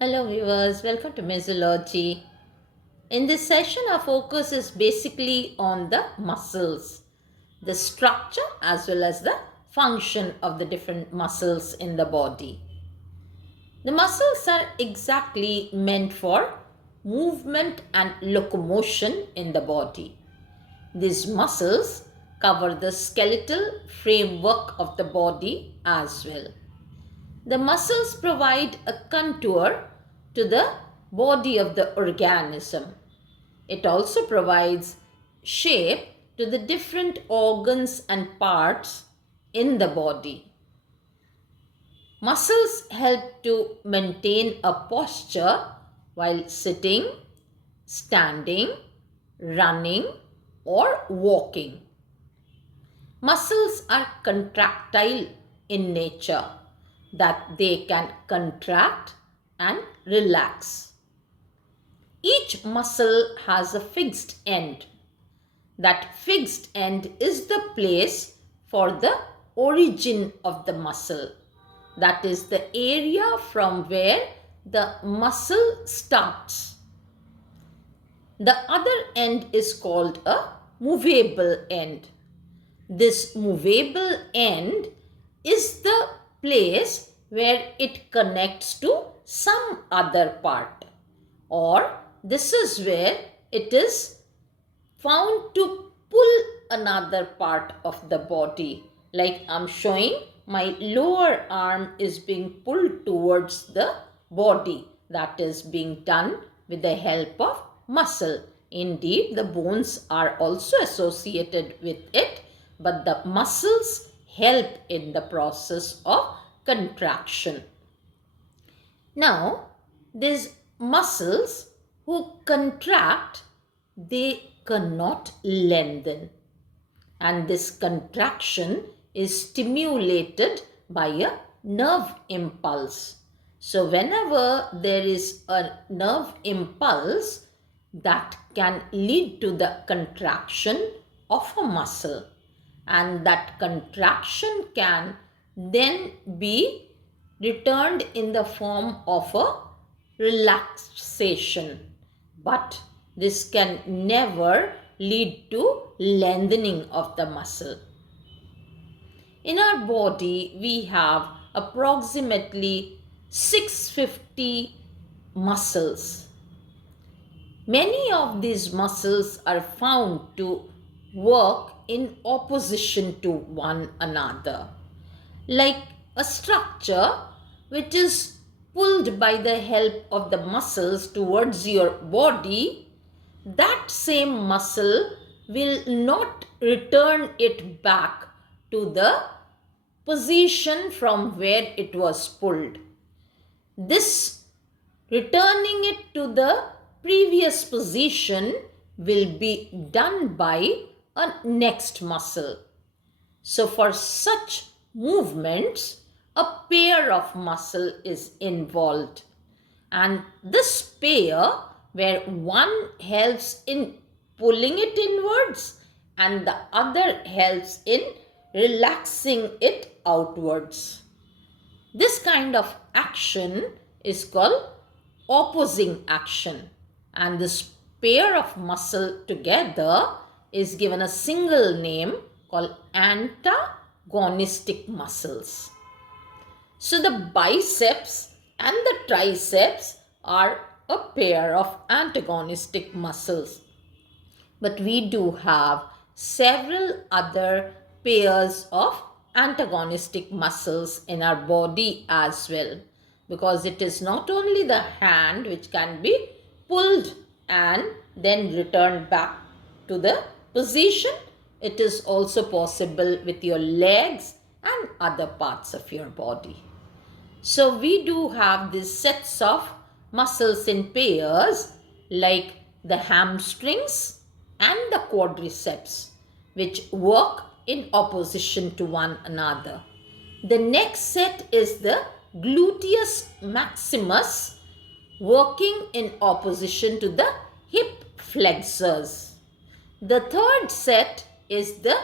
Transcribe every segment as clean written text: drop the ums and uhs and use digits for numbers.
Hello viewers, welcome to Mesology. In this session, our focus is basically on the muscles, the structure as well as the function of the different muscles in the body. The muscles are exactly meant for movement and locomotion in the body. These muscles cover the skeletal framework of the body as well. The muscles provide a contour to the body of the organism. It also provides shape to the different organs and parts in the body. Muscles help to maintain a posture while sitting, standing, running, or walking. Muscles are contractile in nature, that they can contract and relax. Each muscle has a fixed end. That fixed end is the place for the origin of the muscle. That is the area from where the muscle starts. The other end is called a movable end. This movable end is the place where it connects to some other part, or this is where it is found to pull another part of the body. Like I'm showing, my lower arm is being pulled towards the body. That is being done with the help of muscle. Indeed, the bones are also associated with it, but the muscles help in the process of contraction. Now, these muscles who contract, they cannot lengthen, and this contraction is stimulated by a nerve impulse. So whenever there is a nerve impulse, that can lead to the contraction of a muscle, and that contraction can then be returned in the form of a relaxation, but this can never lead to lengthening of the muscle. In our body, we have approximately 650 muscles. Many of these muscles are found to work in opposition to one another, like a structure which is pulled by the help of the muscles towards your body. That same muscle will not return it back to the position from where it was pulled. This returning it to the previous position will be done by a next muscle. So for such movements, a pair of muscle is involved. And this pair, where one helps in pulling it inwards and the other helps in relaxing it outwards. This kind of action is called opposing action, and this pair of muscle together is given a single name called antagonistic muscles. So the biceps and the triceps are a pair of antagonistic muscles. But we do have several other pairs of antagonistic muscles in our body as well, because it is not only the hand which can be pulled and then returned back to the position, it is also possible with your legs and other parts of your body. So we do have these sets of muscles in pairs, like the hamstrings and the quadriceps, which work in opposition to one another. The next set is the gluteus maximus, working in opposition to the hip flexors. The third set is the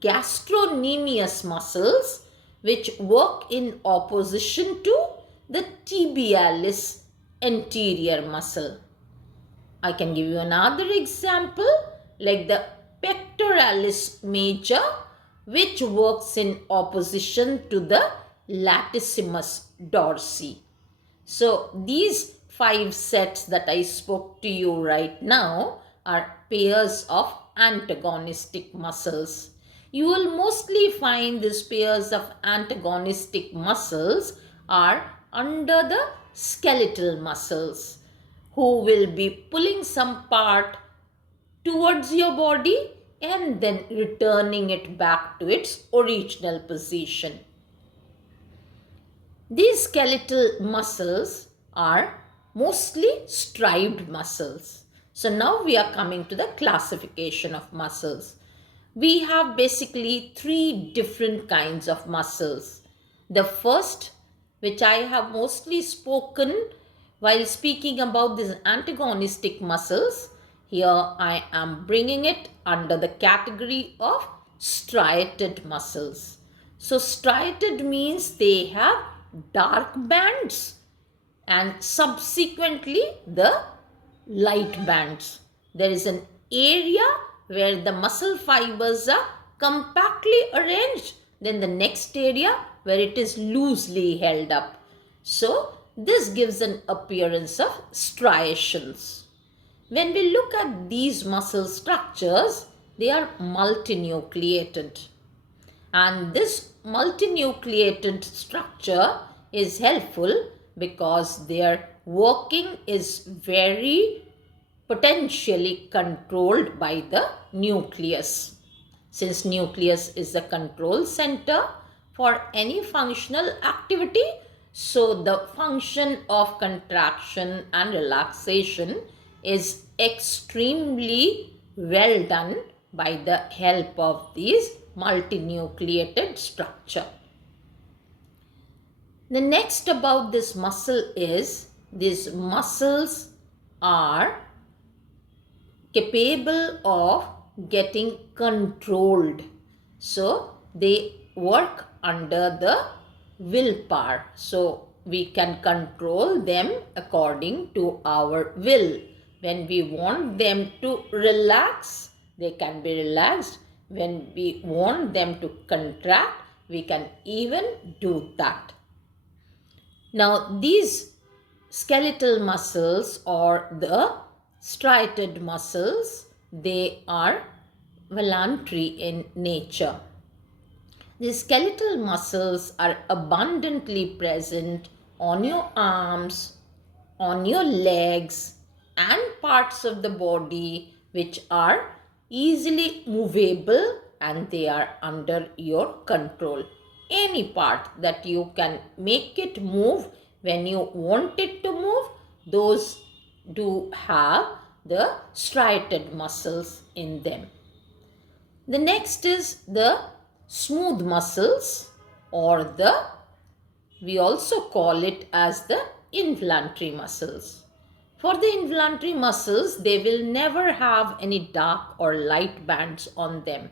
gastrocnemius muscles, which work in opposition to the tibialis anterior muscle. I can give you another example like the pectoralis major, which works in opposition to the latissimus dorsi. So these 5 sets that I spoke to you right now are pairs of antagonistic muscles. You will mostly find these pairs of antagonistic muscles are under the skeletal muscles, who will be pulling some part towards your body and then returning it back to its original position. These skeletal muscles are mostly striped muscles. So now we are coming to the classification of muscles. We have basically 3 different kinds of muscles. The first, which I have mostly spoken while speaking about these antagonistic muscles, here I am bringing it under the category of striated muscles. So striated means they have dark bands and subsequently the light bands. There is an area where the muscle fibers are compactly arranged, then the next area where it is loosely held up. So this gives an appearance of striations. When we look at these muscle structures, they are multinucleated. And this multinucleated structure is helpful because their working is very potentially controlled by the nucleus. Since nucleus is the control center for any functional activity, so the function of contraction and relaxation is extremely well done by the help of these multinucleated structure. The next about this muscle is these muscles are capable of getting controlled. So they work under the willpower. So we can control them according to our will. When we want them to relax, they can be relaxed. When we want them to contract, we can even do that. Now these skeletal muscles or the striated muscles, they are voluntary in nature. The skeletal muscles are abundantly present on your arms, on your legs, and parts of the body which are easily movable and they are under your control. Any part that you can make it move when you want it to move, those do have the striated muscles in them. The next is the smooth muscles, or we also call it as the involuntary muscles. For the involuntary muscles, they will never have any dark or light bands on them.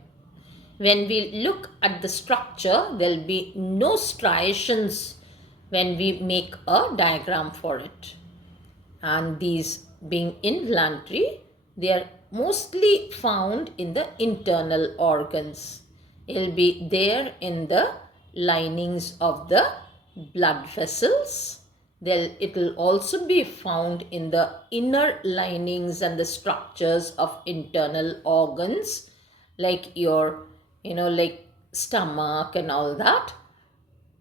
When we look at the structure, there will be no striations when we make a diagram for it. And these being involuntary, they are mostly found in the internal organs. It will be there in the linings of the blood vessels. It will also be found in the inner linings and the structures of internal organs like your, like stomach and all that.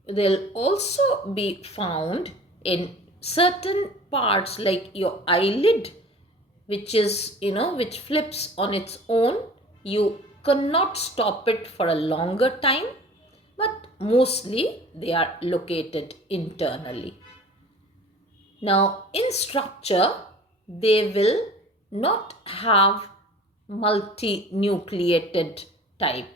They'll also be found in certain parts like your eyelid, which is, which flips on its own. You cannot stop it for a longer time, but mostly they are located internally. Now, in structure, they will not have multinucleated type.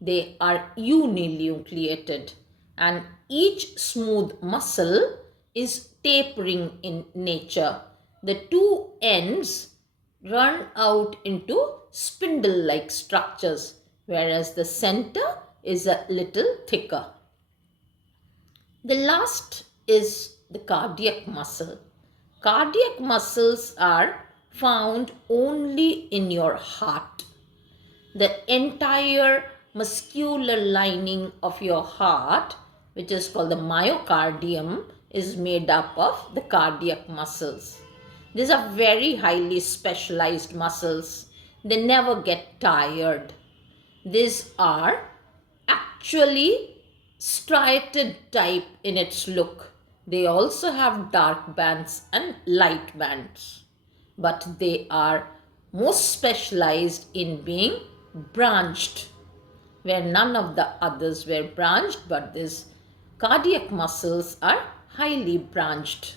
They are uninucleated, and each smooth muscle is tapering in nature. The two ends run out into spindle-like structures, whereas the center is a little thicker. The last is the cardiac muscle. Cardiac muscles are found only in your heart. The entire muscular lining of your heart, which is called the myocardium, is made up of the cardiac muscles. These are very highly specialized muscles. They never get tired. These are actually striated type in its look. They also have dark bands and light bands, but they are most specialized in being branched, where none of the others were branched, but these cardiac muscles are highly branched.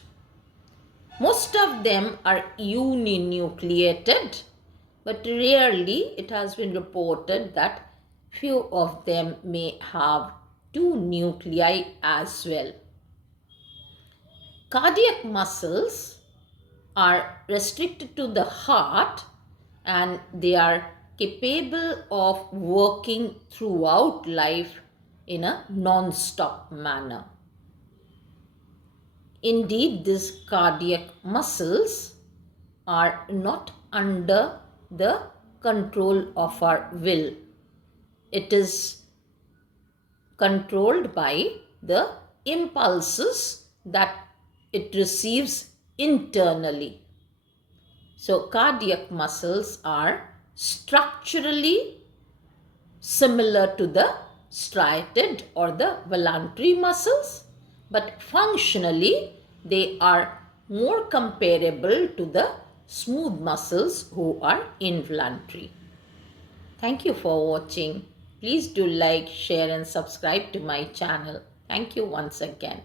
Most of them are uninucleated, but rarely it has been reported that few of them may have two nuclei as well. Cardiac muscles are restricted to the heart and they are capable of working throughout life in a non-stop manner. Indeed, these cardiac muscles are not under the control of our will. It is controlled by the impulses that it receives internally. So, cardiac muscles are structurally similar to the striated or the voluntary muscles, but functionally they are more comparable to the smooth muscles who are involuntary. Thank you for watching. Please do like, share and subscribe to my channel. Thank you once again.